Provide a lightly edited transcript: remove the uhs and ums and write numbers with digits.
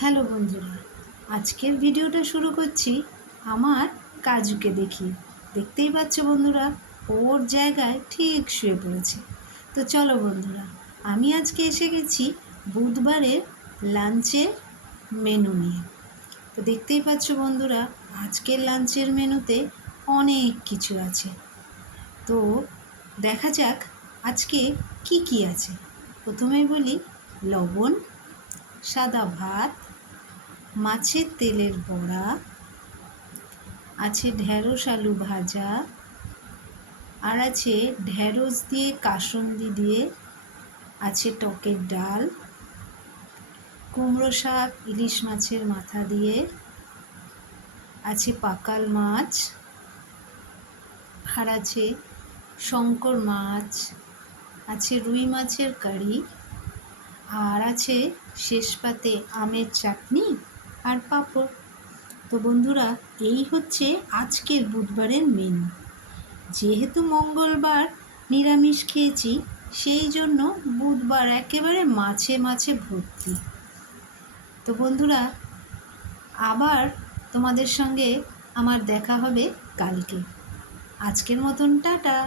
Hello বন্ধুরা, আজকের ভিডিওটা শুরু করছি আমার কাজুকে দেখিয়ে। দেখতেই পাচ্ছ বন্ধুরা, ওর জায়গায় ঠিক শুয়ে পড়েছে। তো চলো বন্ধুরা, আমি আজকে এসে গেছি বুধবারের লাঞ্চের মেনু নিয়ে। তো দেখতেই পাচ্ছ বন্ধুরা, আজকের লাঞ্চের মেনুতে অনেক কিছু আছে। তো দেখা যাক আজকে কি কি আছে। প্রথমেই বলি, লবণ, সাদা ভাত, মাছের তেলের বড়া আছে, ঢ্যাঁড়স আলু ভাজা, আর আছে ঢ্যাঁড়স দিয়ে কাসুন্দি দিয়ে, আছে টকের ডাল, কুমড়ো শাক ইলিশ মাছের মাথা দিয়ে, আছে পাকাল মাছ, আর আছে শঙ্কর মাছ, আছে রুই মাছের কারি, আর আছে শেষ পাতে আমের চাটনি আর পাঁপড়। তো বন্ধুরা, এই হচ্ছে আজকের বুধবারের মেনু। যেহেতু মঙ্গলবার নিরামিষ খেয়েছি, সেই জন্য বুধবার একেবারে মাছে মাছে ভর্তি। তো বন্ধুরা, আবার তোমাদের সঙ্গে আমার দেখা হবে কালকে। আজকের মতন টাটা।